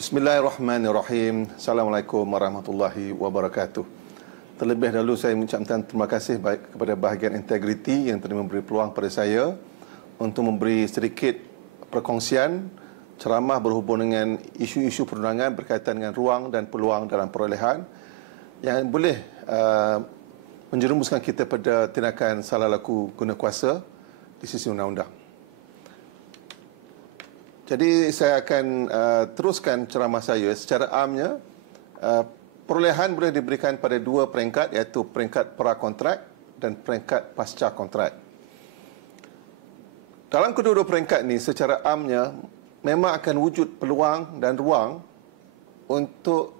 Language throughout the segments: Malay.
Bismillahirrahmanirrahim. Assalamualaikum warahmatullahi wabarakatuh. Terlebih dahulu saya mengucapkan terima kasih baik kepada bahagian integriti yang telah memberi peluang pada saya untuk memberi sedikit perkongsian ceramah berhubung dengan isu-isu perundangan berkaitan dengan ruang dan peluang dalam perolehan yang boleh menjerumuskan kita pada tindakan salah laku guna kuasa di sisi undang-undang. Jadi saya akan teruskan ceramah saya. Secara amnya, perolehan boleh diberikan pada dua peringkat, iaitu peringkat pra-kontrak dan peringkat pasca kontrak. Dalam kedua-dua peringkat ini, secara amnya, memang akan wujud peluang dan ruang untuk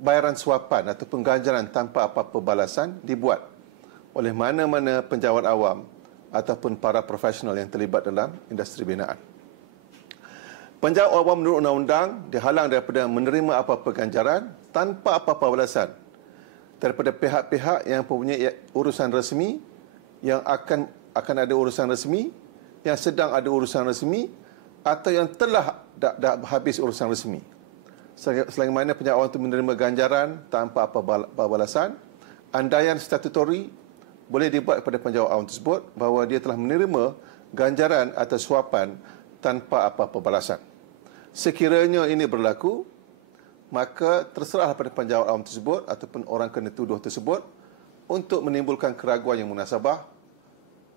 bayaran suapan atau pengganjaran tanpa apa-apa balasan dibuat oleh mana-mana penjawat awam ataupun para profesional yang terlibat dalam industri binaan. Penjawat awam menurut undang-undang dihalang daripada menerima apa-apa ganjaran tanpa apa-apa balasan daripada pihak-pihak yang mempunyai urusan resmi, yang akan ada urusan resmi, yang sedang ada urusan resmi atau yang telah dah habis urusan resmi. Selagi mana penjawat awam itu menerima ganjaran tanpa apa-apa balasan, andaian statutori boleh dibuat kepada penjawat awam tersebut bahawa dia telah menerima ganjaran atau suapan tanpa apa-apa balasan. Sekiranya ini berlaku, maka terserahlah pada penjawat awam tersebut ataupun orang kena tuduh tersebut untuk menimbulkan keraguan yang munasabah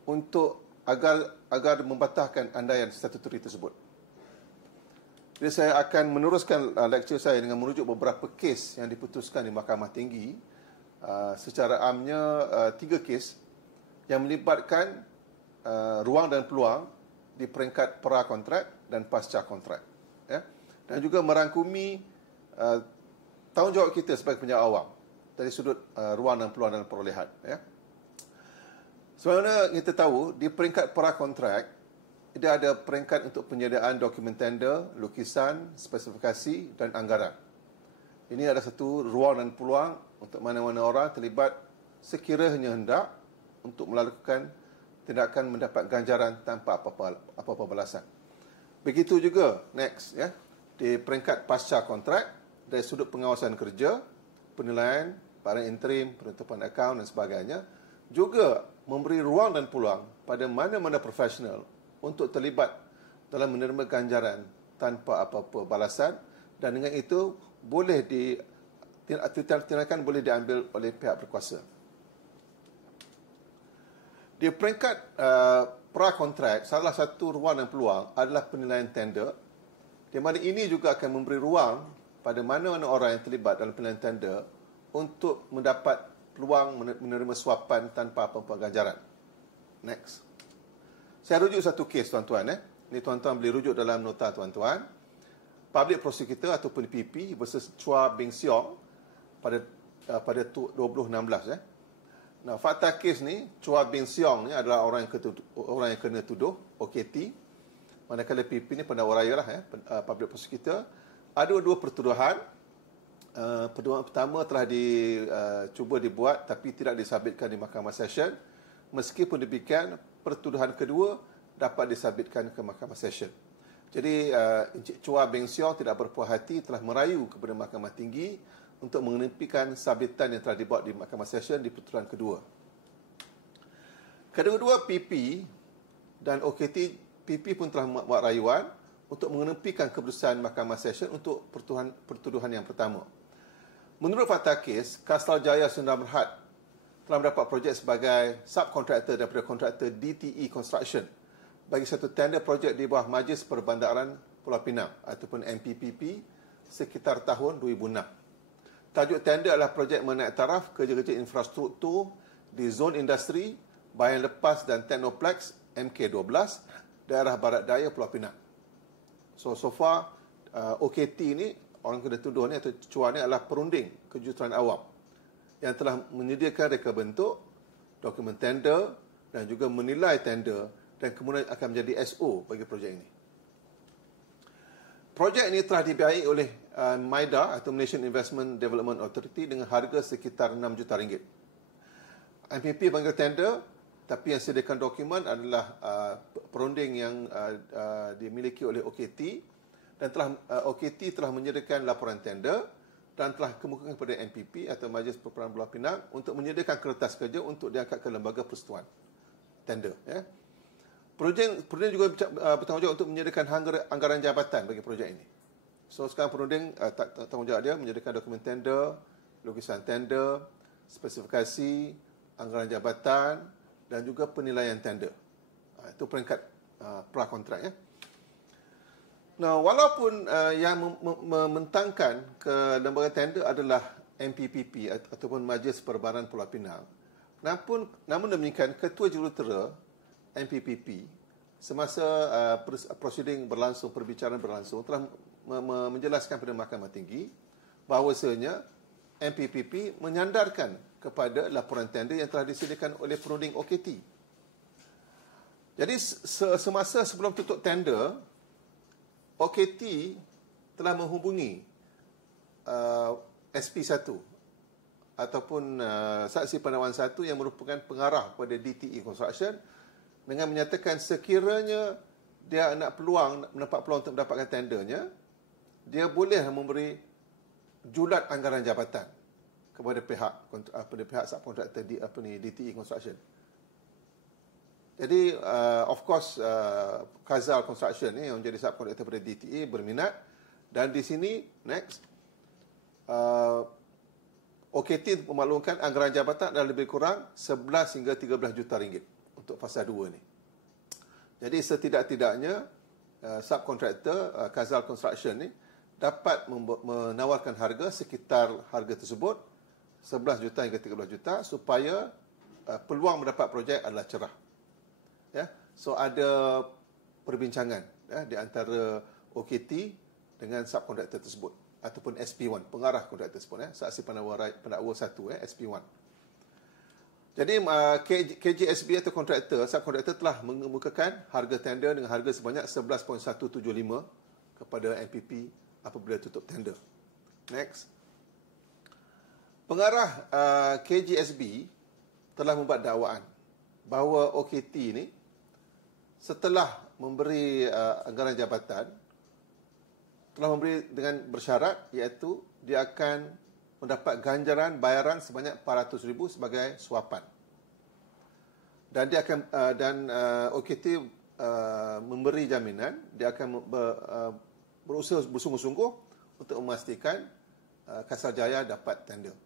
untuk agar membatalkan andaian statutori tersebut. Jadi saya akan meneruskan lecture saya dengan merujuk beberapa kes yang diputuskan di Mahkamah Tinggi. Secara amnya 3 kes yang melibatkan ruang dan peluang di peringkat pra-kontrak dan pasca kontrak. Ya? Dan juga merangkumi tanggungjawab kita sebagai penjawat awam dari sudut ruang dan peluang dalam perolehan. Ya? Sebagaimana kita tahu, di peringkat pra-kontrak, dia ada peringkat untuk penyediaan dokumen tender, lukisan, spesifikasi dan anggaran. Ini adalah satu ruang dan peluang untuk mana-mana orang terlibat sekiranya hendak untuk melakukan tindakan mendapat ganjaran tanpa apa-apa balasan. Begitu juga next, ya, di peringkat pasca kontrak dari sudut pengawasan kerja, penilaian, barang interim, penutupan akaun dan sebagainya, juga memberi ruang dan peluang pada mana-mana profesional untuk terlibat dalam menerima ganjaran tanpa apa-apa balasan, dan dengan itu boleh tindakan boleh diambil oleh pihak berkuasa. Di peringkat pra-kontrak, salah satu ruang dan peluang adalah penilaian tender, di mana ini juga akan memberi ruang pada mana-mana orang yang terlibat dalam penilaian tender untuk mendapat peluang menerima suapan tanpa apa-apa ganjaran. Next. Saya rujuk satu kes, tuan-tuan. Ini tuan-tuan boleh rujuk dalam nota tuan-tuan. Public Prosecutor ataupun PP versus Chua Beng Siong pada 2016. Nah, fakta kes ni, Chua Beng Siong ni adalah orang yang kena tuduh, OKT. Manakala PP ni pendakwa raya lah, Public Prosecutor. Ada dua pertuduhan. Pertuduhan pertama telah cuba dibuat tapi tidak disabitkan di Mahkamah Session. Meskipun demikian, pertuduhan kedua dapat disabitkan ke Mahkamah Session. Jadi, Encik Chua Beng Siong tidak berpuas hati, telah merayu kepada Mahkamah Tinggi untuk mengenepikan sabitan yang telah dibuat di Mahkamah Session di pertuduhan kedua. Kedua-dua PP dan OKT, PP pun telah membuat rayuan untuk mengenepikan keputusan Mahkamah Session untuk pertuduhan yang pertama. Menurut fakta kes, Kasral Jaya Sdn Bhd telah mendapat projek sebagai subkontraktor daripada kontraktor DTE Construction bagi satu tender projek di bawah Majlis Perbandaran Pulau Pinang ataupun MPPP sekitar tahun 2006. Tajuk tender adalah projek menaik taraf kerja-kerja infrastruktur di zon industri, bayan lepas dan Teknoplex MK12, daerah barat daya Pulau Pinang. So far, OKT ni, orang kena tuduh ni atau Chua ni adalah perunding kejuruteraan awam yang telah menyediakan reka bentuk, dokumen tender dan juga menilai tender dan kemudian akan menjadi SO bagi projek ini. Projek ini telah dibiayai oleh MIDA atau Malaysian Investment Development Authority dengan harga sekitar 6 juta ringgit. MPP panggil tender, tapi yang sediakan dokumen adalah perunding yang dimiliki oleh OKT dan OKT telah menyediakan laporan tender dan telah kemukakan kepada MPP atau Majlis Perputaran Pulau Pinang untuk menyediakan kertas kerja untuk diangkat ke lembaga persetujuan tender. Ya. Perunding juga bertanggungjawab untuk menyediakan anggaran jabatan bagi projek ini. So sekarang perunding tanggungjawab dia menyediakan dokumen tender, lukisan tender, spesifikasi, anggaran jabatan dan juga penilaian tender. Itu peringkat pra-kontrak. Ya. Nah, walaupun yang membentangkan ke lembaga tender adalah MPPP ataupun Majlis Perbaharan Pulau Pinang, namun demikian Ketua Jurutera MPPP semasa prosiding berlangsung, perbicaraan berlangsung, telah menjelaskan kepada Mahkamah Tinggi bahawasanya MPPP menyandarkan kepada laporan tender yang telah disediakan oleh perunding OKT. Jadi semasa sebelum tutup tender, OKT telah menghubungi SP1 ataupun saksi penawaran 1 yang merupakan pengarah kepada DTE Construction dengan menyatakan sekiranya dia mendapat peluang untuk mendapatkan tendernya, dia boleh memberi julat anggaran jabatan kepada pihak subkontraktor DTE Construction. Jadi of course Kazal Construction ni yang menjadi subkontraktor pada DTE berminat, dan di sini next OKT memaklumkan anggaran jabatan adalah lebih kurang 11 hingga 13 juta ringgit untuk fasa 2 ni. Jadi setidak-tidaknya subkontraktor Kazal Construction ni dapat menawarkan harga sekitar harga tersebut 11 juta hingga 13 juta supaya peluang mendapat projek adalah cerah. Ya, so ada perbincangan di antara OKT dengan subkontraktor tersebut ataupun SP1, pengarah kontraktor tersebut, saksi pendakwa 1, SP1. Jadi KJSB atau subkontraktor telah mengemukakan harga tender dengan harga sebanyak 11.175 kepada MPP apabila tutup tender. Next. Pengarah KJSB telah membuat dakwaan bahawa OKT ini setelah memberi anggaran jabatan telah memberi dengan bersyarat, iaitu dia akan mendapat ganjaran bayaran sebanyak 400,000 sebagai suapan. Dan dia akan OKT memberi jaminan dia akan berusaha bersungguh-sungguh untuk memastikan Kasar Jaya dapat tender.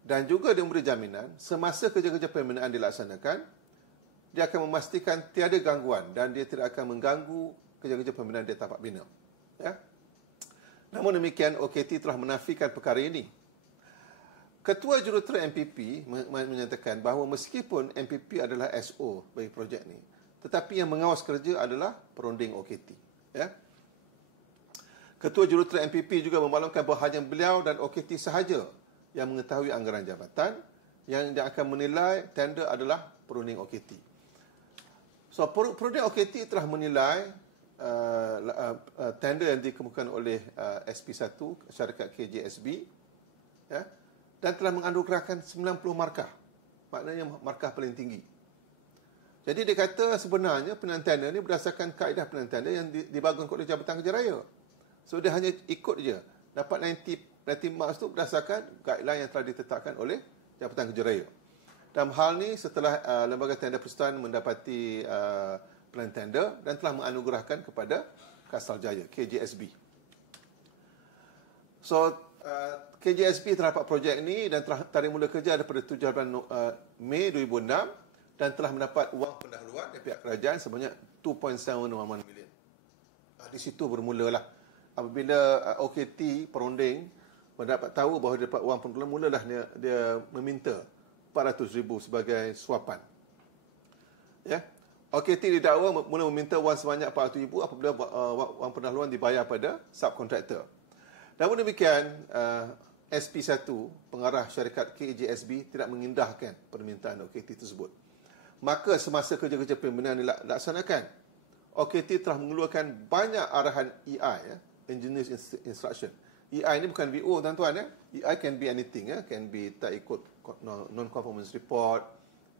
Dan juga dia memberi jaminan semasa kerja-kerja pembinaan dilaksanakan, dia akan memastikan tiada gangguan dan dia tidak akan mengganggu kerja-kerja pembinaan di tapak bina. Ya. Namun demikian, OKT telah menafikan perkara ini. Ketua Jurutera MPP menyatakan bahawa meskipun MPP adalah SO bagi projek ini, tetapi yang mengawas kerja adalah perunding OKT. Ya. Ketua Jurutera MPP juga memaklumkan bahawa hanya beliau dan OKT sahaja yang mengetahui anggaran jabatan, yang akan menilai tender adalah perunding OKT. So, perunding OKT telah menilai tender yang dikemukakan oleh SP1, syarikat KJSB, ya, dan telah menganugerahkan 90 markah. Maknanya markah paling tinggi. Jadi dia kata sebenarnya penilaian tender ni berdasarkan kaedah penilaian tender yang dibangun oleh Jabatan Kerja Raya. So dia hanya ikut je. Dapat 90 marks tu berdasarkan guideline yang telah ditetapkan oleh Jabatan Kerja Raya. Dalam hal ni setelah Lembaga Tender Persetujuan mendapati plan tender dan telah menganugerahkan kepada Kasal Jaya, KJSB. So, KJSB telah dapat projek ini dan telah tarikh mula kerja daripada 7 Mei 2006 dan telah mendapat wang pendahuluan dari pihak kerajaan sebanyak 2.711 million. Di situ bermulalah. Apabila OKT perunding mendapat tahu bahawa dia dapat wang pendahuluan, mulalah dia meminta 400,000 sebagai suapan. Ya. OKT didakwa mula meminta wang sebanyak 400,000 apabila wang pendahuluan dibayar pada subkontraktor. Namun demikian, SP1, pengarah syarikat KJSB, tidak mengindahkan permintaan OKT tersebut. Maka semasa kerja-kerja pembinaan dilaksanakan, OKT telah mengeluarkan banyak arahan EI, Engineers Instruction. EI ni bukan VO, tuan-tuan. EI can be anything. Can be tak ikut non-conformance report,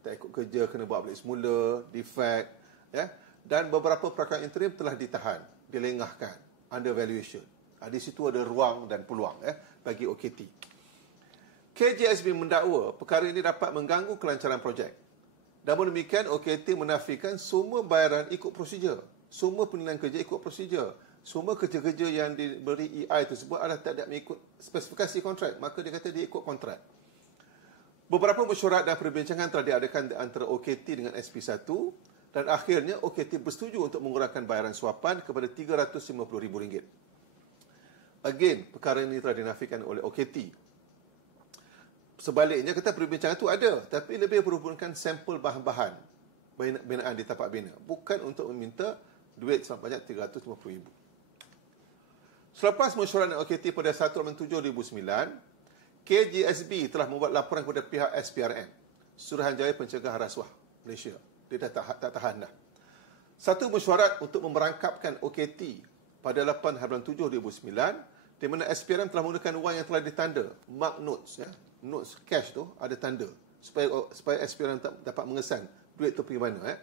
tak ikut kerja, kena buat balik semula, defect, ya. Dan beberapa perkara interim telah ditahan, dilengahkan undervaluation. Di situ ada ruang dan peluang bagi OKT. KJSB mendakwa perkara ini dapat mengganggu kelancaran projek. Namun demikian, OKT menafikan semua bayaran ikut prosedur. Semua penilaian kerja ikut prosedur. Semua kerja-kerja yang diberi EI tersebut adalah tidak mengikut spesifikasi kontrak. Maka dia kata dia ikut kontrak. Beberapa mesyuarat dan perbincangan telah diadakan antara OKT dengan SP1 dan akhirnya OKT bersetuju untuk mengurangkan bayaran suapan kepada RM350,000. Again, perkara ini telah dinafikan oleh OKT. Sebaliknya, kata perbincangan itu ada, tapi lebih berhubungkan sampel bahan-bahan binaan di tapak bina, bukan untuk meminta duit sebanyak RM350,000. Selepas mesyuarat dengan OKT pada 1/7/2009, KJSB telah membuat laporan kepada pihak SPRM, Suruhanjaya Pencegahan Rasuah Malaysia. Dia dah tak tahan dah. Satu mesyuarat untuk memerangkapkan OKT pada 8/7/2009, di mana SPRM telah menggunakan wang yang telah ditanda, mark notes, notes cash tu ada tanda, supaya SPRM dapat mengesan duit tu pergi mana,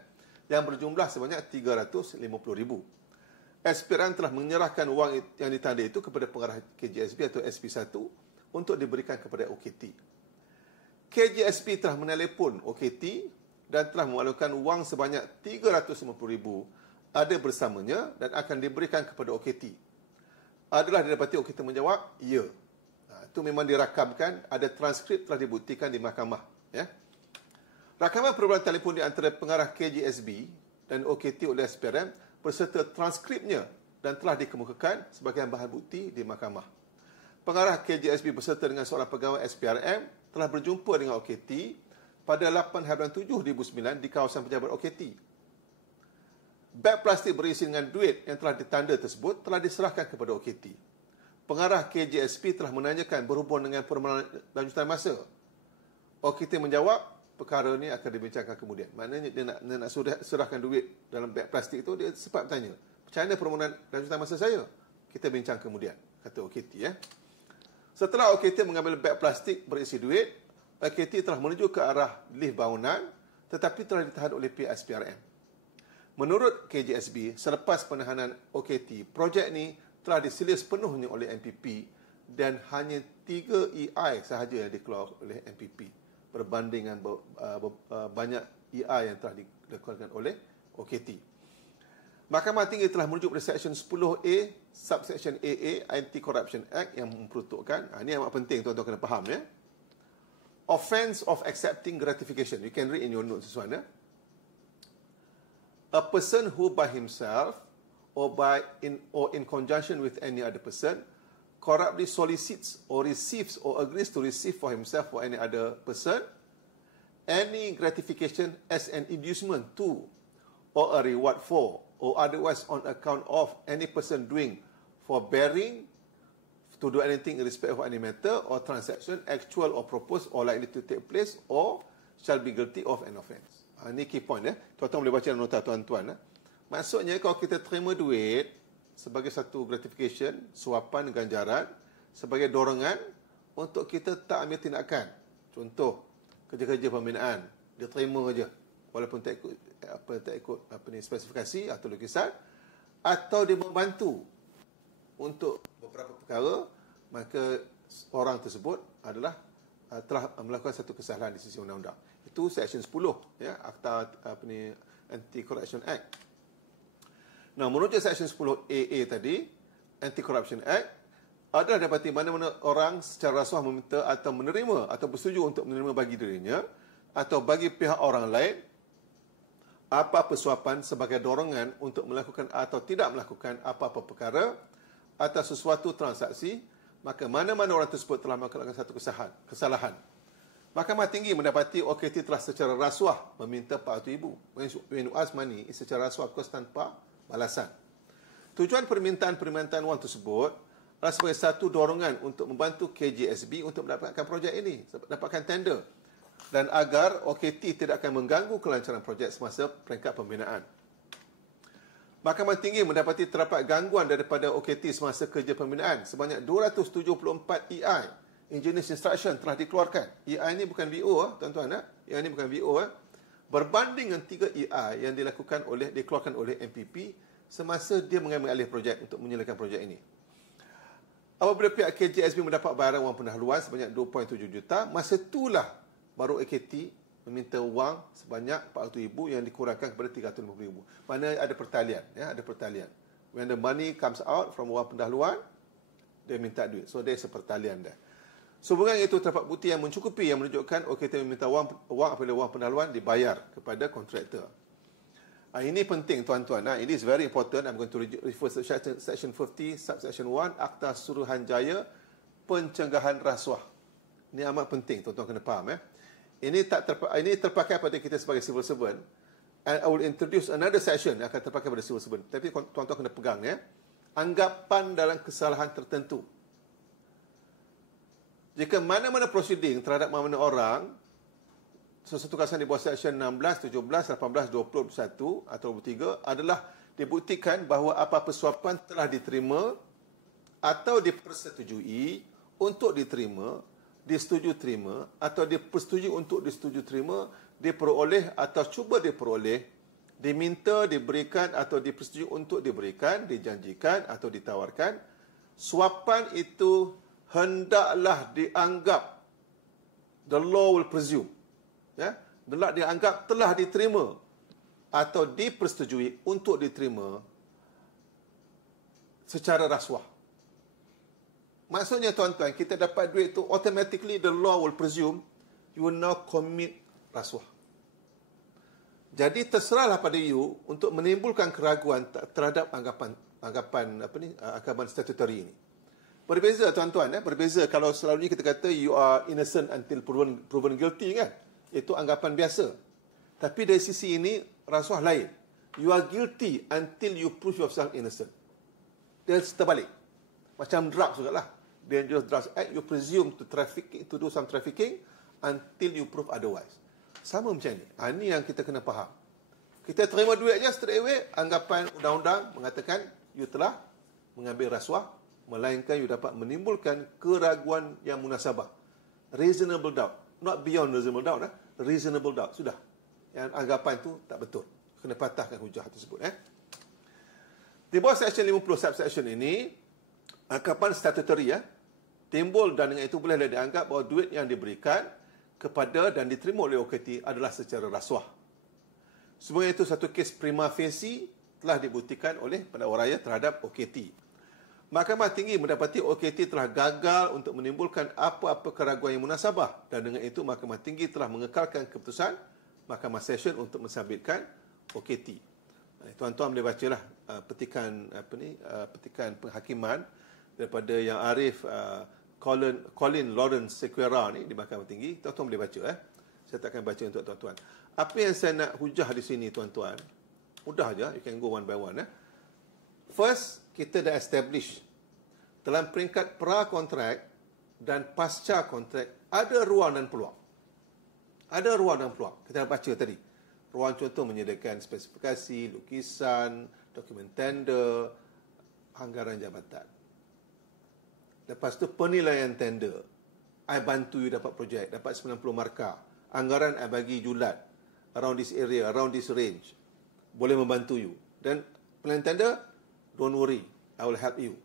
yang berjumlah sebanyak RM350,000. SPRM telah menyerahkan wang yang ditanda itu kepada pengarah KJSB atau SP1 untuk diberikan kepada OKT. KJSB telah menelpon OKT dan telah memaklumkan wang sebanyak RM350,000 ada bersamanya dan akan diberikan kepada OKT. Adalah didapati OKT menjawab, ya. Itu memang dirakamkan, ada transkrip telah dibuktikan di mahkamah. Rakaman perbualan telefon di antara pengarah KJSB dan OKT oleh SPRM berserta transkripnya dan telah dikemukakan sebagai bahan bukti di mahkamah. Pengarah KJSB berserta dengan seorang pegawai SPRM telah berjumpa dengan OKT pada 8/7/2009 di kawasan pejabat OKT. Beg plastik berisi dengan duit yang telah ditanda tersebut telah diserahkan kepada OKT. Pengarah KJSB telah menanyakan berhubung dengan permohonan lanjutan masa. OKT menjawab, perkara ini akan dibincangkan kemudian. Maknanya dia nak serahkan duit dalam beg plastik itu, dia sempat bertanya, macam mana permohonan lanjutan masa saya? Kita bincang kemudian, kata OKT. Setelah OKT mengambil beg plastik berisi duit, OKT telah menuju ke arah lift bangunan tetapi telah ditahan oleh pihak SPRM. Menurut KJSB, selepas penahanan OKT, projek ini telah diselia sepenuhnya oleh MPP dan hanya 3 EI sahaja yang dikeluarkan oleh MPP berbanding dengan banyak EI yang telah dikeluarkan oleh OKT. Mahkamah Tinggi telah merujuk pada Seksyen 10A, Subsection AA, Anti-Corruption Act yang memperuntukkan, ini amat penting tuan-tuan kena faham, offence of accepting gratification. You can read in your notes this one. A person who by himself or in conjunction with any other person corruptly solicits or receives or agrees to receive for himself or any other person any gratification as an inducement to or a reward for or otherwise on account of any person doing, forbearing to do anything in respect of any matter or transaction actual or proposed or likely to take place or shall be guilty of an offence. Ini key point. Tuan-tuan boleh baca dalam nota tuan-tuan. Maksudnya kalau kita terima duit sebagai satu gratification, suapan, ganjaran, sebagai dorongan untuk kita tak ambil tindakan. Contoh, kerja-kerja pembinaan, dia terima saja walaupun tak ikut spesifikasi atau lukisan, atau dia membantu untuk beberapa perkara, maka orang tersebut adalah telah melakukan satu kesalahan di sisi undang-undang. Itu Seksyen 10 Akta Anti-Corruption Act. Nah, menurut Seksyen 10 AA tadi, Anti-Corruption Act adalah dapati mana-mana orang secara rasuah meminta atau menerima atau bersetuju untuk menerima bagi dirinya atau bagi pihak orang lain apa-apa suapan sebagai dorongan untuk melakukan atau tidak melakukan apa-apa perkara atau sesuatu transaksi, maka mana-mana orang tersebut telah melakukan satu kesalahan. Mahkamah Tinggi mendapati OKT telah secara rasuah meminta RM400,000. When you ask money, it's secara rasuah, because tanpa balasan. Tujuan permintaan wang tersebut adalah sebagai satu dorongan untuk membantu KJSB untuk mendapatkan projek ini, mendapatkan tender, dan agar OKT tidak akan mengganggu kelancaran projek semasa peringkat pembinaan. Mahkamah Tinggi mendapati terdapat gangguan daripada OKT semasa kerja pembinaan. Sebanyak 274 EI, Engineers Instruction, telah dikeluarkan. EI ini bukan VO, tuan-tuan. EI ini bukan VO. Berbanding dengan 3 EI yang dikeluarkan oleh MPP semasa dia mengambil alih projek untuk menyelesaikan projek ini. Apabila pihak KJSB mendapat bayaran wang pendahuluan sebanyak 2.7 juta, masa itulah baru AKT meminta wang sebanyak 400,000 yang dikurangkan kepada 350,000. Mana ada pertalian, ya, ada pertalian. When the money comes out from wang pendahuluan, dia minta duit. So dia sepertalian dah. Sehubungan itu terdapat bukti yang mencukupi yang menunjukkan OKT meminta wang apabila wang pendahuluan dibayar kepada kontraktor. Ini penting tuan-tuan. Ini is very important. I'm going to refer to section 50, subsection 1, Akta Suruhanjaya Pencegahan Rasuah. Ini amat penting, tuan-tuan kena faham. Ini terpakai pada kita sebagai civil servant. And I will introduce another section yang akan terpakai pada civil servant. Tapi tuan-tuan kena pegang. Anggapan dalam kesalahan tertentu. Jika mana-mana proceeding terhadap mana-mana orang, sesuatu kawasan di bawah section 16, 17, 18, 20, 21 atau 23 adalah dibuktikan bahawa apa-apa suapan telah diterima atau dipersetujui untuk diterima, disetujui terima atau dipersetujui untuk disetujui terima, diperoleh atau cuba diperoleh, diminta, diberikan atau dipersetujui untuk diberikan, dijanjikan atau ditawarkan. Suapan itu hendaklah dianggap, the law will presume, ya, hendaklah dianggap telah diterima atau dipersetujui untuk diterima secara rasuah. Maksudnya tuan-tuan, kita dapat duit itu, automatically the law will presume you will now commit rasuah. Jadi terserahlah pada you untuk menimbulkan keraguan terhadap anggapan statutory ini. Berbeza tuan-tuan, berbeza kalau selalunya kita kata you are innocent until proven guilty, kan? Itu anggapan biasa. Tapi dari sisi ini rasuah lain. You are guilty until you prove yourself innocent. Dia terbalik. Macam drugs juga lah. Dangerous Drugs Act, you presume to do some trafficking until you prove otherwise. Sama macam ni. Ini yang kita kena faham. Kita terima duit je straight away, anggapan undang-undang mengatakan you telah mengambil rasuah, melainkan you dapat menimbulkan keraguan yang munasabah. Reasonable doubt. Not beyond reasonable doubt. Reasonable doubt. Sudah. Yang anggapan itu tak betul. Kena patahkan hujah tersebut. Di bawah section 50 subsection ini, anggapan statutory, timbul dan dengan itu boleh dianggap bahawa duit yang diberikan kepada dan diterima oleh OKT adalah secara rasuah. Sebenarnya itu satu kes prima facie telah dibuktikan oleh pendakwa raya terhadap OKT. Mahkamah Tinggi mendapati OKT telah gagal untuk menimbulkan apa-apa keraguan yang munasabah dan dengan itu Mahkamah Tinggi telah mengekalkan keputusan Mahkamah Session untuk mensabitkan OKT. Tuan-tuan boleh bacalah petikan penghakiman daripada Yang Arif Colin Lawrence Sequeira ni di Mahkamah Tinggi. Tuan-tuan boleh baca. Saya tak akan baca untuk tuan-tuan. Apa yang saya nak hujah di sini tuan-tuan, mudah aja, you can go one by one. First, kita dah establish dalam peringkat pra-kontrak dan pasca kontrak ada ruang dan peluang. Ada ruang dan peluang. Kita dah baca tadi. Ruang contoh menyediakan spesifikasi, lukisan, dokumen tender, anggaran jabatan. Lepas tu penilaian tender. I bantu you dapat projek, dapat 90 markah. Anggaran I bagi julat. Around this area, around this range. Boleh membantu you. Dan penilaian tender, don't worry, I will help you.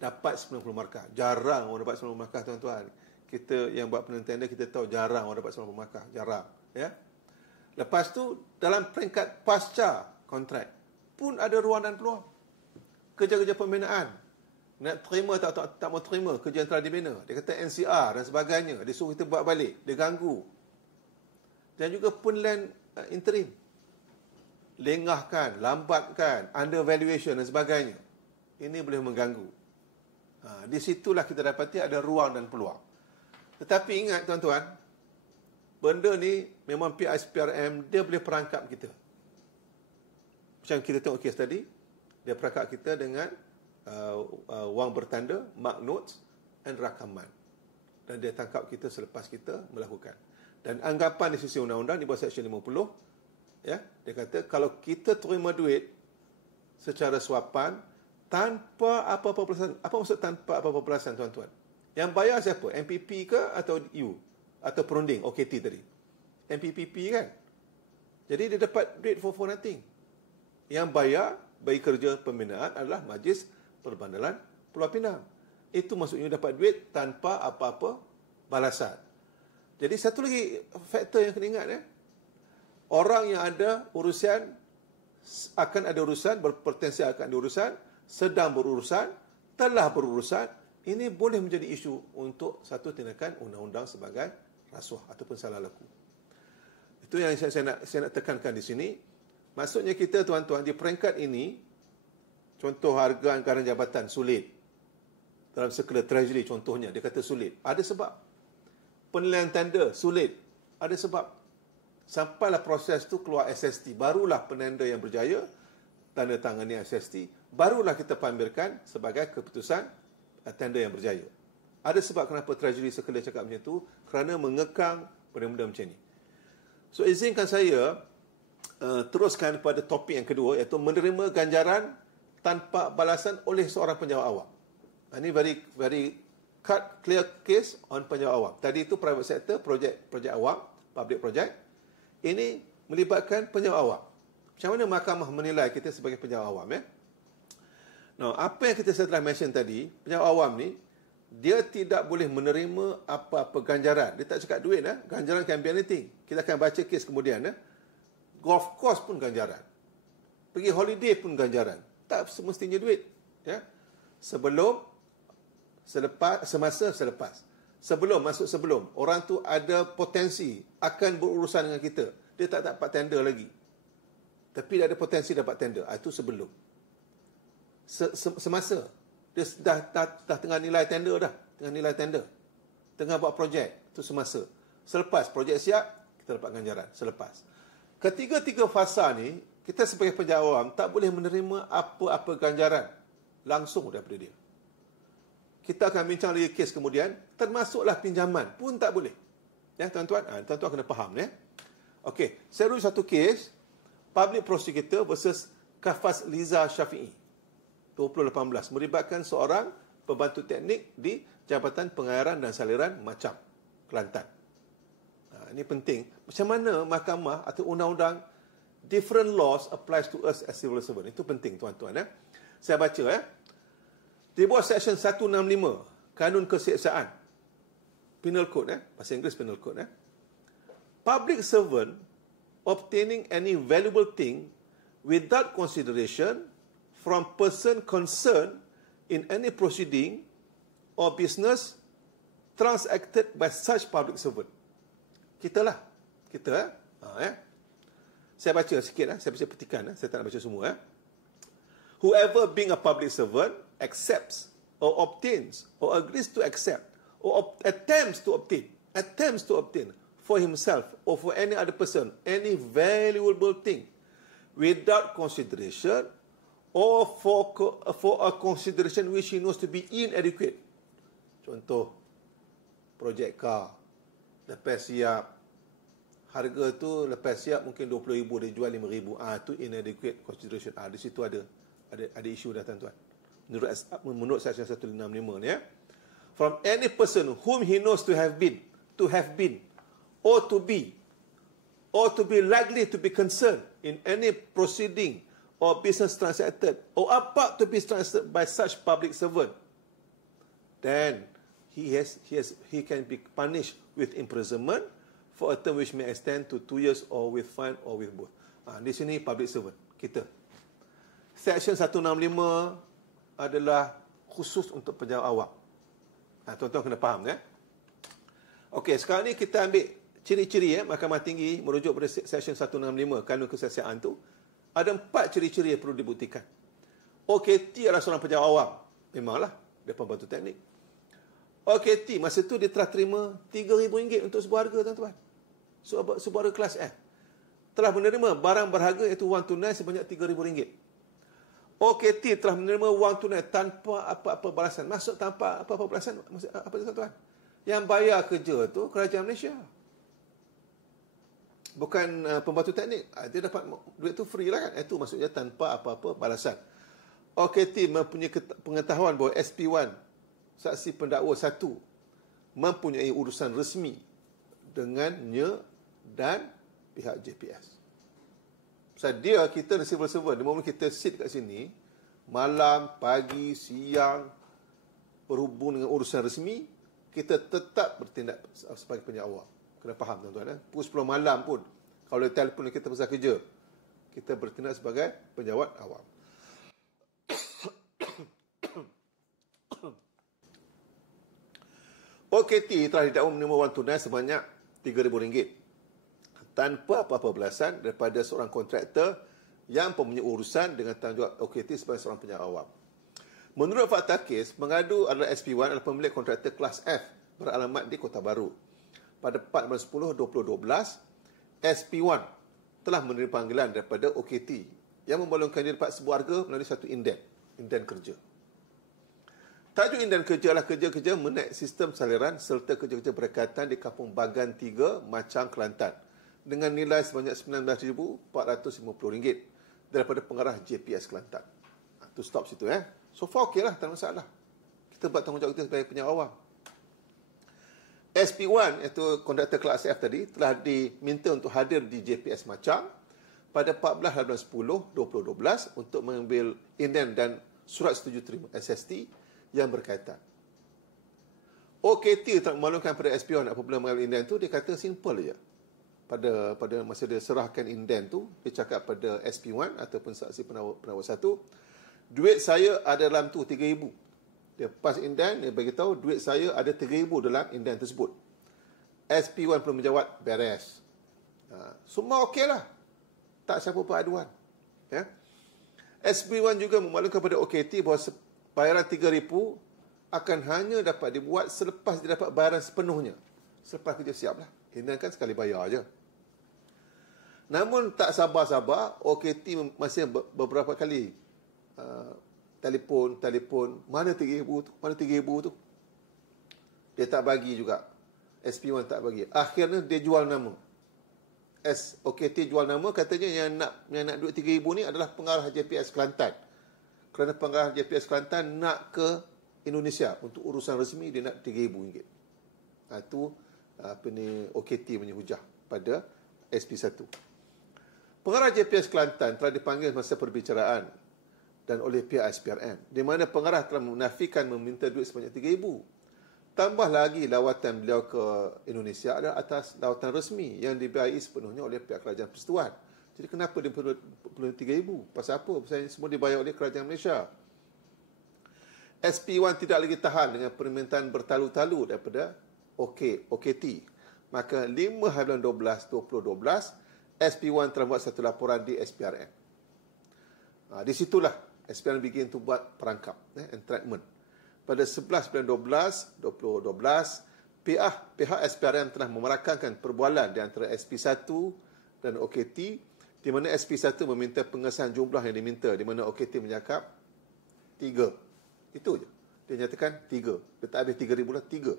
Dapat 90 markah. Jarang orang dapat 90 markah, tuan-tuan. Kita yang buat penilaian tender, kita tahu jarang orang dapat 90 markah. Jarang. Ya. Lepas tu, dalam peringkat pasca kontrak pun ada ruang dan peluang. Kerja-kerja pembinaan. Nak terima tak mau terima kerja yang telah dibina. Dia kata NCR dan sebagainya. Dia suruh kita buat balik. Dia ganggu. Dan juga penilaian interim. Lengahkan, lambatkan, undervaluation dan sebagainya. Ini boleh mengganggu. Di situlah kita dapati ada ruang dan peluang. Tetapi ingat tuan-tuan, benda ni memang PISPRM dia boleh perangkap kita. Macam kita tengok kes tadi, dia perangkap kita dengan wang bertanda, mark notes dan rakaman. Dan dia tangkap kita selepas kita melakukan. Dan anggapan di sisi undang-undang di bawah section 50, ya, dia kata kalau kita terima duit secara suapan tanpa apa-apa perasaan. Apa maksud tanpa apa-apa perasaan, tuan-tuan? Yang bayar siapa? MPP ke atau you? Atau perunding, OKT tadi? MPPP kan? Jadi dia dapat duit for nothing. Yang bayar bagi kerja pembinaan adalah Majlis Perbandaran Pulau Pinang. Itu maksudnya dapat duit tanpa apa-apa balasan. Jadi satu lagi faktor yang kena ingat, orang yang ada urusan, akan ada urusan, berpotensi akan ada urusan, sedang berurusan, telah berurusan, ini boleh menjadi isu untuk satu tindakan undang-undang sebagai rasuah ataupun salah laku. Itu yang saya nak tekankan di sini. Maksudnya kita, tuan-tuan, di peringkat ini, contoh harga anggaran jabatan sulit. Dalam sirkular treasury contohnya, dia kata sulit. Ada sebab. Penilaian tender sulit. Ada sebab. Sampailah proses tu keluar SST. Barulah penanda yang berjaya, tanda tangani SST. Barulah kita pamerkan sebagai keputusan tender yang berjaya. Ada sebab kenapa treasury sirkular cakap macam tu. Kerana mengekang benda-benda macam ni. So, izinkan saya teruskan pada topik yang kedua, iaitu menerima ganjaran tanpa balasan oleh seorang penjawat awam. Ini very clear case on penjawat awam. Tadi itu private sector, projek awam, public project. Ini melibatkan penjawat awam. Macam mana mahkamah menilai kita sebagai penjawat awam? Now, apa yang saya telah mention tadi, penjawat awam ni, dia tidak boleh menerima apa-apa ganjaran. Dia tak cakap duit. Ganjaran can be anything. Kita akan baca kes kemudian. Golf course pun ganjaran. Pergi holiday pun ganjaran. Tak semestinya duit. Sebelum, semasa, selepas. Sebelum. Orang tu ada potensi akan berurusan dengan kita. Dia tak dapat tender lagi. Tapi dia ada potensi dapat tender. Itu sebelum. Semasa. Dia dah tengah nilai tender dah. Tengah buat projek. Itu semasa. Selepas projek siap, kita dapat ganjaran. Selepas. Ketiga-tiga fasa ni, kita sebagai penjawat awam tak boleh menerima apa-apa ganjaran langsung daripada dia. Kita akan bincang lagi kes kemudian, termasuklah pinjaman pun tak boleh. Tuan-tuan? Tuan-tuan kena faham. Okey, saya rujuk satu kes, Public Prosecutor versus Kafas Liza Syafi'i, 2018, melibatkan seorang pembantu teknik di Jabatan Pengairan dan Saliran Macam, Kelantan. Ini penting. Macam mana mahkamah atau undang-undang different laws applies to us as civil servant. Itu penting, tuan-tuan. Saya baca. Di bawah Section 165, Kanun Keseksaan, Penal Code, bahasa Inggeris Penal Code. Public servant obtaining any valuable thing without consideration from person concerned in any proceeding or business transacted by such public servant. Kita. Saya baca sikit, saya baca petikan, saya tak nak baca semua. Whoever being a public servant accepts or obtains or agrees to accept or attempts to obtain for himself or for any other person any valuable thing without consideration or for a consideration which he knows to be inadequate. Contoh, projek car, lepas siap, harga tu lepas siap mungkin RM20,000, dia jual RM5,000. Itu inadequate consideration. Di situ ada isu dah, tuan-tuan. Menurut Section 165 ni, from any person whom he knows to have been, or to be likely to be concerned in any proceeding or business transacted or about to be transacted by such public servant, then he can be punished with imprisonment for a term which may extend to 2 years or with fine or with both. Di sini public servant kita. Section 165 adalah khusus untuk penjawat awam. Tuan-tuan kena faham. Okey, sekarang ni kita ambil ciri-ciri Mahkamah Tinggi merujuk pada Section 165 Kanun Keseksaan tu. Ada 4 ciri-ciri yang perlu dibuktikan. OKT adalah seorang penjawat awam. Memanglah, dia pembantu teknik. OKT, masa tu dia telah terima RM3,000 untuk sebuah harga, tuan-tuan. Sebuah harga kelas F. Telah menerima barang berharga iaitu wang tunai sebanyak RM3,000. OKT telah menerima wang tunai tanpa apa-apa balasan. Maksud tanpa apa-apa balasan, maksud apa, tuan-tuan? Yang bayar kerja tu Kerajaan Malaysia. Bukan pembantu teknik. Dia dapat duit tu free lah kan. Itu maksudnya tanpa apa-apa balasan. OKT mempunyai pengetahuan bahawa SP1, saksi pendakwa 1, mempunyai urusan resmi dengannya dan pihak JPS. Pasal dia, kita civil servant, di moment kita sit kat sini, malam, pagi, siang, berhubung dengan urusan resmi, kita tetap bertindak sebagai penyiar awam. Kena faham tuan-tuan. Pukul 10 malam pun, kalau dia telefon kita pasal kerja, kita bertindak sebagai penjawat awam. OKT telah didakwa menerima wang tunai sebanyak RM3,000 tanpa apa-apa balasan daripada seorang kontraktor yang mempunyai urusan dengan tanggungjawab OKT sebagai seorang penyiar awam. Menurut fakta kes, pengadu adalah SP1 adalah pemilik kontraktor kelas F beralamat di Kota Baru. Pada 14/10/2012, SP1 telah menerima panggilan daripada OKT yang membalungkan dia dapat sebuah harga melalui satu inden kerja. Tajuk inden kerja adalah kerja-kerja menaik sistem saliran serta kerja-kerja berkaitan di Kampung Bagan 3, Macang, Kelantan dengan nilai sebanyak RM19,450 daripada pengarah JPS Kelantan. Itu stop situ. So far okey lah, tak ada masalah. Kita buat tanggungjawab kita sebagai penyiar awam. SP1, iaitu kontraktor kelas F tadi, telah diminta untuk hadir di JPS Macang pada 14/10/2012 untuk mengambil inden dan surat setuju terima SST yang berkaitan. OKT telah memaklumkan pada SP1 apabila mengambil inden tu, dia kata simple je. Pada masa dia serahkan inden tu, dia cakap pada SP1 ataupun saksi penawar 1, duit saya ada dalam tu RM3,000. Dia pas inden, dia beritahu duit saya ada RM3,000 dalam inden tersebut. SP1 perlu menjawab, beres. Semua okey lah. Tak siapa peraduan. SP1 juga memaklumkan kepada OKT bahawa bayaran RM3,000 akan hanya dapat dibuat selepas dia dapat bayaran sepenuhnya. Selepas kerja siap lah. Inden kan sekali bayar je. Namun tak sabar-sabar, OKT masih beberapa kali telefon, mana RM3,000 tu? Mana RM3,000 tu? Dia tak bagi juga. SP1 tak bagi. Akhirnya dia jual nama. OKT jual nama, katanya yang nak duit RM3,000 ni adalah pengarah JPS Kelantan. Kerana pengarah JPS Kelantan nak ke Indonesia untuk urusan resmi, dia nak RM3,000. Itu OKT punya hujah pada SP1. Pengarah JPS Kelantan telah dipanggil masa perbicaraan dan oleh pihak SPRM, di mana pengarah telah menafikan meminta duit sebanyak RM3,000. Tambah lagi lawatan beliau ke Indonesia adalah atas lawatan resmi yang dibiayai sepenuhnya oleh pihak kerajaan persekutuan. Jadi kenapa dia perlu RM3,000? Pasal apa? Pasal semua dibayar oleh kerajaan Malaysia. SP1 tidak lagi tahan dengan permintaan bertalu-talu daripada OKT. Maka 5/12/2012, SP1 telah buat satu laporan di SPRM. Di situlah SPRM begin to buat perangkap, entrapment. Pada 11/12/2012, pihak SPRM telah memerakamkan perbualan di antara SP1 dan OKT, di mana SP1 meminta pengesahan jumlah yang diminta, di mana OKT menyakap 3. Itu je. Dia nyatakan 3. Dia tak ada 3,000 lah, 3.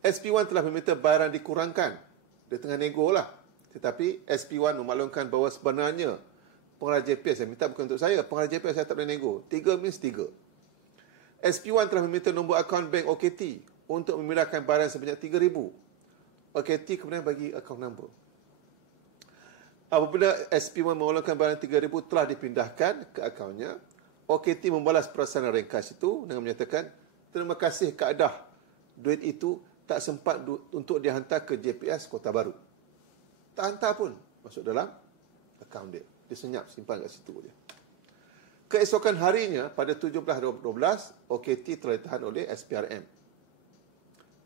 SP1 telah meminta bayaran dikurangkan. Dia tengah nego lah. Tetapi SP1 memaklumkan bahawa sebenarnya pengarah JPS yang minta bukan untuk saya. Pengarah JPS saya tak boleh nego. 3 means 3. SP1 telah meminta nombor akaun bank OKT untuk memindahkan bayaran sebanyak 3,000. OKT kemudian bagi akaun number. Apabila SP1 memaklumkan bayaran 3,000 telah dipindahkan ke akaunnya, OKT membalas perasanan ringkas itu dengan menyatakan, terima kasih Kaedah. Duit itu tak sempat untuk dihantar ke JPS Kota Baru. Tak hantar pun. Masuk dalam akaun dia. Dia senyap simpan kat situ je. Keesokan harinya, pada 17/12, OKT telah ditahan oleh SPRM.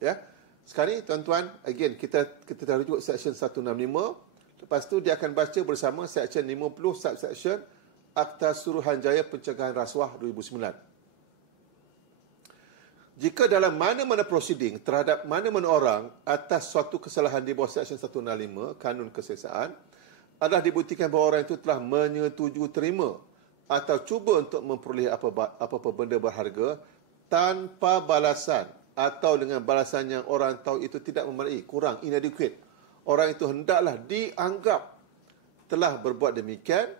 Ya. Sekarang ni, tuan-tuan, again, kita rujuk Seksyen 165. Lepas tu, dia akan baca bersama Seksyen 50, Subsection Akta Suruhanjaya Pencegahan Rasuah 2009. Jika dalam mana-mana prosiding terhadap mana-mana orang atas suatu kesalahan di bawah Seksyen 165 Kanun Keselesaan adalah dibuktikan bahawa orang itu telah menyetujui terima atau cuba untuk memperoleh apa-apa benda berharga tanpa balasan atau dengan balasan yang orang tahu itu tidak memadai, kurang, inadequate, orang itu hendaklah dianggap telah berbuat demikian